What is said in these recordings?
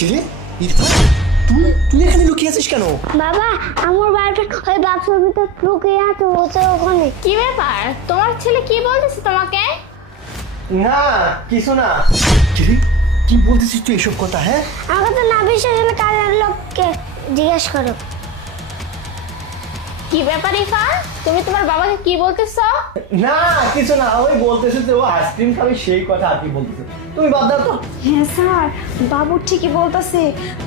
কিরে ইরফান, তুই তুই এখানে লুকিয়ে আছিস কেন? বাবা আমার বাড়িটা ওই বাক্সের ভিতর লুকিয়ে আছে ওখানে। কি ব্যাপার, তোমার ছেলে কি বলতেছে তোমাকে? না কিছু না। কিরে কি বলতেছিস তুই এসব কথা? হ্যাঁ আমাকে তো না বিশ্বাস হলে কাজের লোককে জিজ্ঞেস করো। কি ব্যাপার ইরফান, তুমি তোমার বাবাকে কি বলতেছো? না কিছু না, ওই বলতেছে যে ও আইসক্রিম খাবে সেই কথা আর কি বলতেছে। তুমি বাদ দাও তো। হ্যাঁ স্যার, বাবু ঠিকই বলতেছে,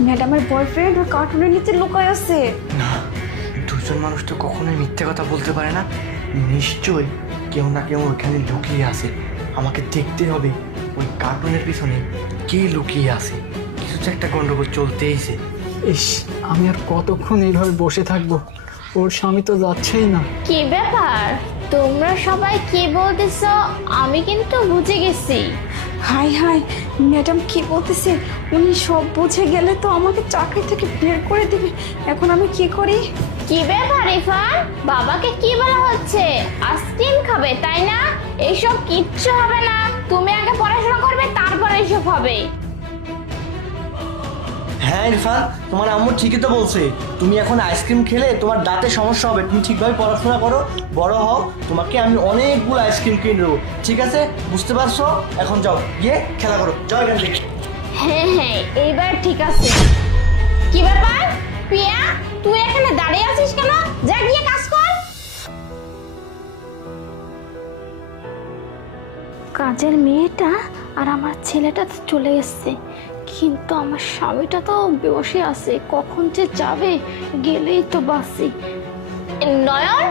ম্যাডামের বয়ফ্রেন্ড ওর কার্টুনের নিচে লুকায় আছে। না, দুজন মানুষ তো কখনোই মিথ্যে কথা বলতে পারে না। নিশ্চয়ই কেউ না কেউ ওইখানে লুকিয়ে আছে। আমাকে দেখতে হবে ওই কার্টুনের পিছনে কে লুকিয়ে আছে। কিছু তো একটা গন্ডগোল চলতেইছে। ইস, আমি আর কতক্ষণ এইভাবে বসে থাকবো? ওর স্বামী তো যাচ্ছেই না। কি ব্যাপার, তোমরা সবাই কি বলতেছো? আমি কিন্তু বুঝে গেছি। হাই হাই, ম্যাডাম কি বলতেছে? উনি সব বুঝে গেলে তো আমাকে চাকরি থেকে বের করে দিবে। এখন আমি কি করি? কি ব্যাপার ইরফান, বাবাকে কি বলা হচ্ছে? আইসক্রিম খাবে তাই না? এইসব কিচ্ছু হবে না, তুমি আগে পড়াশোনা করবে তারপর এইসব হবে। হ্যাঁ ইরফান, তোমার আম্মু ঠিকই তো বলছে। তুমি এখন আইসক্রিম খেলে তোমার দাঁতে সমস্যা হবে। তুমি ঠিকভাবে পড়াশোনা করো, বড় হও, তোমাকে আমি অনেকগুলো আইসক্রিম কিনে দেবো। ঠিক আছে, বুঝতে পারছো? এখন যাও, গিয়ে খেলা করো, যাও এখান থেকে। হ্যাঁ হ্যাঁ, এইবার ঠিক আছে। কি ব্যাপার প্রিয়া, তুই এখানে দাঁড়িয়ে আছিস কেন? যা গিয়ে কাজ কর। কাজের মেয়েটা আর আমার ছেলেটা তো চলে এসছে, কিন্তু আমার স্বামীটা তো বসে আছে, কখন যে যাবে, গেলেই তো বাসি। নয়ন,